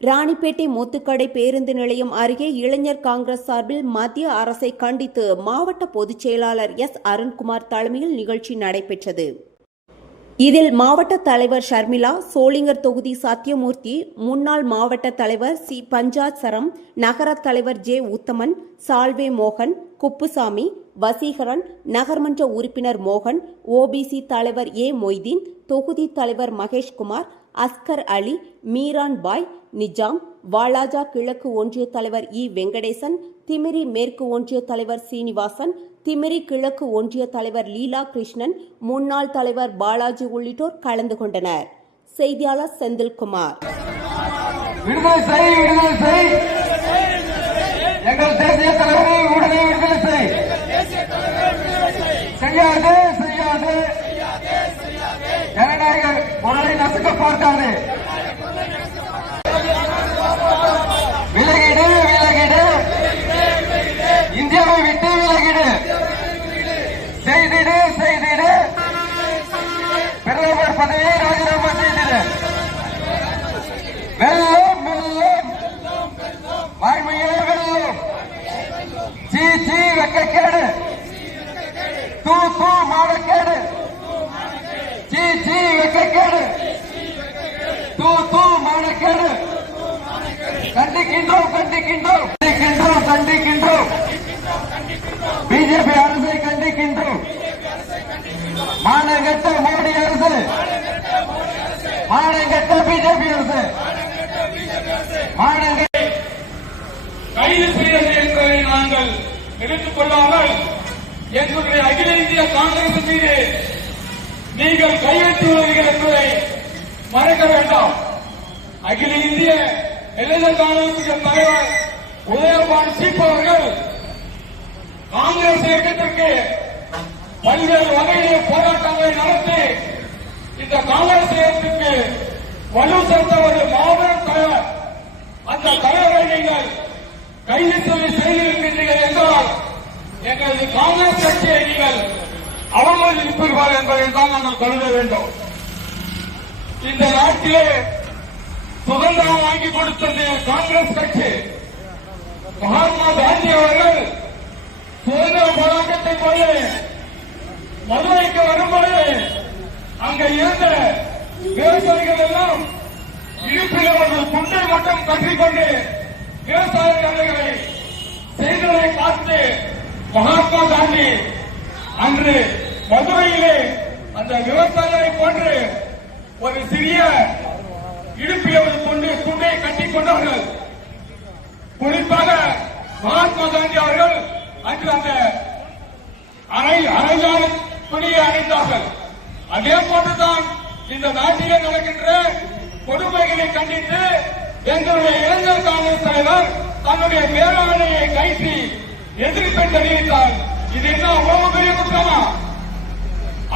ராணிப்பேட்டை முத்துக்கடை பேருந்து நிலையம் அருகே இளைஞர் காங்கிரஸ் சார்பில் மத்திய அரசை கண்டித்து மாவட்ட பொதுச் செயலாளர் எஸ் அருண்குமார் தலைமையில் நிகழ்ச்சி நடைபெற்றது. இதில் மாவட்ட தலைவர் ஷர்மிளா, சோளிங்கர் தொகுதி சத்யமூர்த்தி, முன்னாள் மாவட்ட தலைவர் சி பஞ்சாட்சரம், நகர தலைவர் ஜே உத்தமன், சால்வே மோகன், குப்புசாமி, வசீகரன், நகர்மன்ற உறுப்பினர் மோகன், ஓபிசி தலைவர் ஏ மொய்தீன், தொகுதி தலைவர் மகேஷ்குமார், அஸ்கர் அலி, மீரான் பாய், நிஜாம், வாலாஜா கிழக்கு ஒன்றிய தலைவர் இ வெங்கடேசன், திமிரி மேற்கு ஒன்றிய தலைவர் சீனிவாசன், திமிரி கிழக்கு ஒன்றிய தலைவர் லீலா கிருஷ்ணன், முன்னாள் தலைவர் பாலாஜி உள்ளிட்டோர் கலந்து கொண்டனர். செய்தியாளர் செந்தில்குமார். எங்கள் தேசிய தலைவரை உடனே விடுதலை செய். செய்யாது செய்யாது ஜனநாயக பொருளை நசுக்க பார்க்காது. விலகிடு விலகிடு, இந்தியாவை விட்டு விலகிடு. செய்திடு செய்திடு, பிரதமர் பதவியை ராஜினாமா செய்திடு. வெல்லும் வெல்லும், வாய்மையே வெல்லும். சீ சீ வெக்கக்கேடு, தூ தூ மானக்கேடு. சீ சீ வெக்கக்கேடு, தூ தூ மானக்கேடு. கண்டிக்கின்றோம் கண்டிக்கின்றோம் கண்டிக்கின்றோம் கண்டிக்கின்றோம். பிஜேபி அரசை கண்டிக்கின்றோம். மானங்கெட்ட மோடி அரசு, மானங்கெட்ட பிஜேபி அரசு, மானங்கெட்ட கைது செய்வது என்பதை நாங்கள் எடுத்துக் கொள்ளாமல் எங்களுடைய அகில இந்திய காங்கிரஸ் மீது நீங்கள் கையெழுத்துள்ளீர்கள் என்பதை மறக்க வேண்டாம். அகில இந்திய இளைஞர் காங்கிரஸ் தலைவர் உதயபான் சீப் அவர்கள் காங்கிரஸ் இயக்கத்திற்கு பல்வேறு வகையிலே போராட்டங்களை நடத்தி இந்த காங்கிரஸ் இயக்கத்திற்கு வலு சேர்த்த ஒரு மாபெரும் தலைவர். அந்த தலைவரை நீங்கள் கைது செய்திருக்கின்றீர்கள் என்றால் எங்களது காங்கிரஸ் கட்சியை நீங்கள் அவமதிப்பீர்கள் என்பதை தான் நாங்கள் கருத வேண்டும். இந்த நாட்டிலே சுதந்திரம் வாங்கி கொடுத்தது காங்கிரஸ் கட்சி. மகாத்மா காந்தி அவர்கள் சுதந்திர போராட்டத்தை போல மதுரைக்கு வரும்போது அங்க இருந்த விவசாயிகள் எல்லாம் இடுப்பில் அவர்கள் குண்டை மட்டும் கட்டிக்கொண்டு விவசாய வேலைகளை செய்ததை பார்த்து மகாத்மா காந்தி அன்று மதுரையிலே அந்த விவசாயிகளை போன்று ஒரு சிறிய இடுப்பில் கொண்டு துண்டை கட்டிக் கொண்டார்கள். குறிப்பாக மகாத்மா காந்தி அவர்கள் அன்று அந்த அரைஞான துணியை அணிந்தார்கள். அதே போன்றுதான் இந்த நாட்டிலே நடக்கின்ற கொடுமைகளை கண்டித்து எங்களுடைய இளைஞர் காங்கிரஸ் தலைவர் தன்னுடைய மேலாணையை கைத்தி எதிர்ப்பை தெரிவித்தார். இது என்ன அவ்வளவு பெரிய குற்றமா?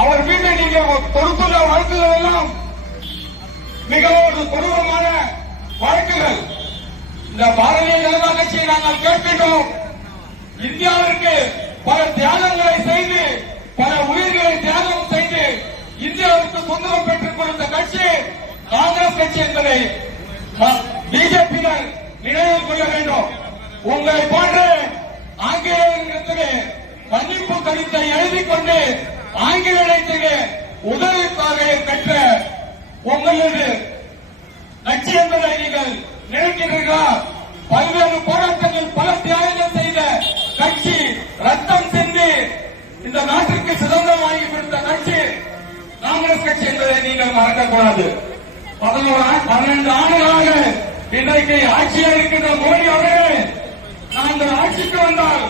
அவர் மீது நீங்கள் கொடுத்துள்ள வழக்குகள் எல்லாம் மிகவும் ஒரு கொடூரமான வழக்குகள். இந்த பாரதிய ஜனதா கட்சியை நாங்கள் கேட்கின்றோம். இந்தியாவிற்கு பல தியாகங்களை செய்து, பல உயிர்களை தியாகம் செய்து இந்தியாவிற்கு சுதந்திரம் பெற்றுக் கொடுத்த கட்சி காங்கிரஸ் கட்சி என்பதை பிஜேபியினர் நினைவில் கொள்ள வேண்டும். உங்களை போன்று ஆங்கிலேயர்களுக்கு மன்னிப்பு கடிதத்தை எழுதிக் கொண்டு ஆங்கிலேயர்களுக்கு உதவிக்காக பெற்ற உங்களது கட்சி என்பதை நீங்கள் நினைக்கிறீர்களா? பல்வேறு போராட்டங்கள், பல தியாகங்கள் செய்த கட்சி, ரத்தம் சிந்தி இந்த நாட்டிற்கு சுதந்திரம் வாங்கி கொடுத்த கட்சி காங்கிரஸ் கட்சி என்பதை நீங்கள் மறக்கக்கூடாது. 12 ஆண்டுகளாக இன்றைக்கு ஆட்சியாக இருக்கின்ற மோடி அவர்கள் நாங்கள் ஆட்சிக்கு வந்தால்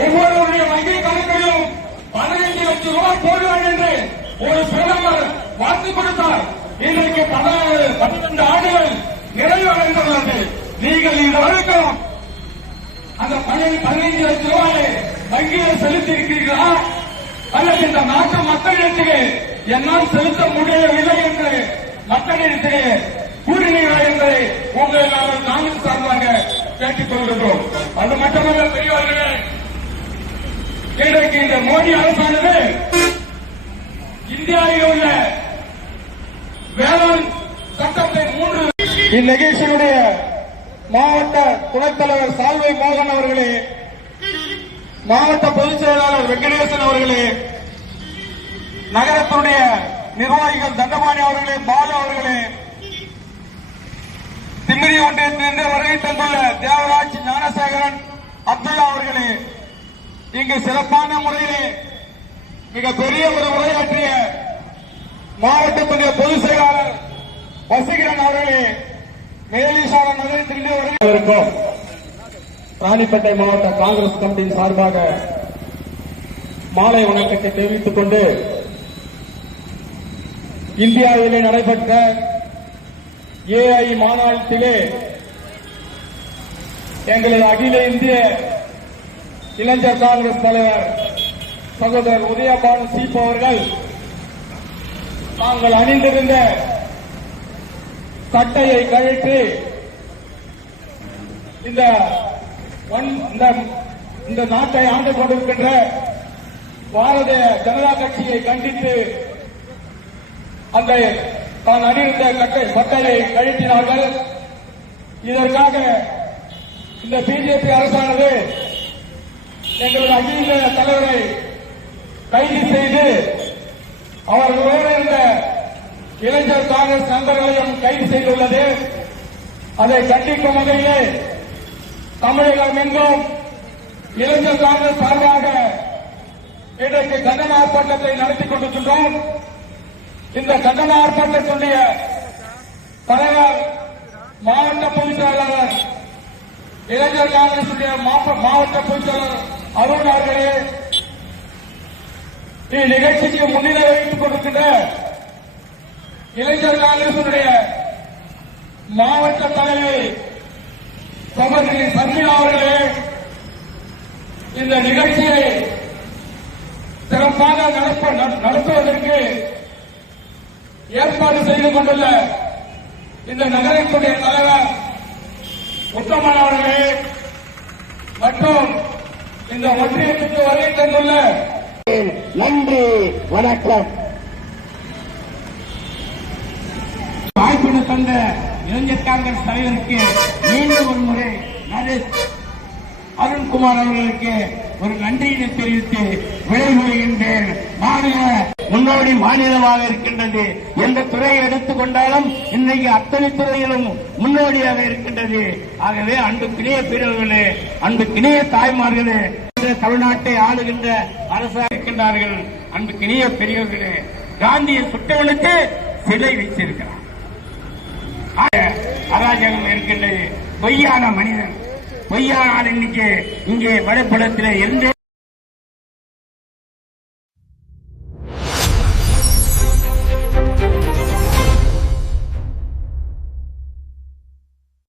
ஒவ்வொருவருடைய வங்கி கணக்கிலும் 15 லட்சம் ரூபாய் போடுவார் என்று ஒரு பிரதமர் வாக்கு கொடுத்தார். இன்றைக்கு 12 ஆண்டுகள் நிறைவடைந்துள்ளது. நீங்கள் இதுவரைக்கும் அந்த 15 லட்சம் ரூபாயை வங்கியில் செலுத்தியிருக்கிறீர்களா? அல்லது இந்த நாட்டு மக்களிடத்திலே என்னால் செலுத்த முடியவில்லை என்று மக்களிடத்திலே கூறினீர்களா என்பதை உங்களை நாங்கள் காங்கிரஸ் சார்பாக கேட்டுக் கொள்கின்றோம். அது மட்டுமல்ல பெரியவர்களே, இன்றைக்கு இந்த மோடி அரசானது இந்தியாவில் உள்ள வேளாண் சட்டத்தை 3 இந்நிகழ்ச்சியினுடைய மாவட்ட துணைத் தலைவர் சால்வை மோகன் அவர்களே, மாவட்ட பொதுச் செயலாளர் வெங்கடேசன் அவர்களே, நகரத்தினுடைய நிர்வாகிகள் தண்டபாணி அவர்களே, பாலு அவர்களே, திமிரி ஒன்றியத்திலிருந்து வருகை தந்துள்ள தேவராஜ், ஞானசேகரன், அப்துல்லா அவர்களே, இங்கு சிறப்பான முறையிலே மிகப்பெரிய ஒரு உரையாற்றிய மாவட்டத்துடைய பொதுச் செயலாளர் வசீகரன் அவர்களே, மேலீசான நகரத்திலிருந்து வருகை ராணிப்பேட்டை மாவட்ட காங்கிரஸ் கமிட்டியின் சார்பாக மாலை வணக்கத்தை தெரிவித்துக் கொண்டு, இந்தியாவிலே நடைபெற்ற ஏஐ மாநாட்டிலே எங்களது அகில இந்திய இளைஞர் காங்கிரஸ் தலைவர் சகோதரர் உதயபானு சீப் அவர்கள் தாங்கள் அணிந்திருந்த சட்டையை கழற்றி இந்த நாட்டை ஆண்டு கொண்டிருக்கின்ற பாரதிய ஜனதா கட்சியை கண்டித்து அந்த தான் அணிந்த சட்டையை கழற்றினார்கள். இதற்காக இந்த பிஜேபி அரசானது எங்களது அகில தலைவரை கைது செய்து அவர்களோடு இருந்த இளைஞர் காங்கிரஸ் நண்பர்களையும் கைது செய்துள்ளது. அதை கண்டிக்கும் வகையிலே தமிழகம் எங்கும் இளைஞர் காங்கிரஸ் சார்பாக இன்றைக்கு கண்டன ஆர்ப்பாட்டத்தை நடத்திக் கொண்டிருக்கின்றோம். இந்த கண்டன ஆர்ப்பாட்டத்துடைய தலைவர், மாவட்ட பொதுச் செயலாளர், இளைஞர் காங்கிரசுடைய மாவட்ட பொதுச் செயலாளர் அருண் அவர்களே, இந்நிகழ்ச்சிக்கு முன்னிலை வகித்துக் கொண்டிருக்கின்ற இளைஞர் காங்கிரசுடைய மாவட்ட தலைவர் சகோதரி சர்மிளா அவர்களே, இந்த நிகழ்ச்சியை சிறப்பாக நடத்துவதற்கு ஏற்பாடு செய்து கொண்டுள்ள இந்த நகரத்துடைய தலைவர் உத்தமன் அவர்களே மற்றும் இந்த ஒன்றியத்துக்கு வருகை தந்துள்ள நன்றி, வணக்கம். வாய்ப்பினை தந்த இளைஞர் காங்கிரஸ் தலைவருக்கு மீண்டும் ஒரு முறை அருண்குமார் அவர்களுக்கு ஒரு நன்றியினை தெரிவித்து விடைபெறுகின்றேன். மாநில முன்னோடி மாநிலமாக இருக்கின்றது. எந்த துறையை எடுத்துக் கொண்டாலும் இன்றைக்கு அத்தனை துறையிலும் முன்னோடியாக இருக்கின்றது. ஆகவே அன்புக்கினிய பிரிவுகளே, அன்புக்கினிய தாய்மார்களே, தமிழ்நாட்டை ஆளுகின்ற அரசாக இருக்கின்றார்கள். அன்புக்கினிய பெரியவர்களே, காந்தியை சுட்டவனுக்கு சிலை வைத்திருக்கிறார். அராஜகம் இருக்கின்றது. பொய்யான மனிதன், பொய்யான இன்னைக்கு இங்கே வடபுலத்தில் எந்த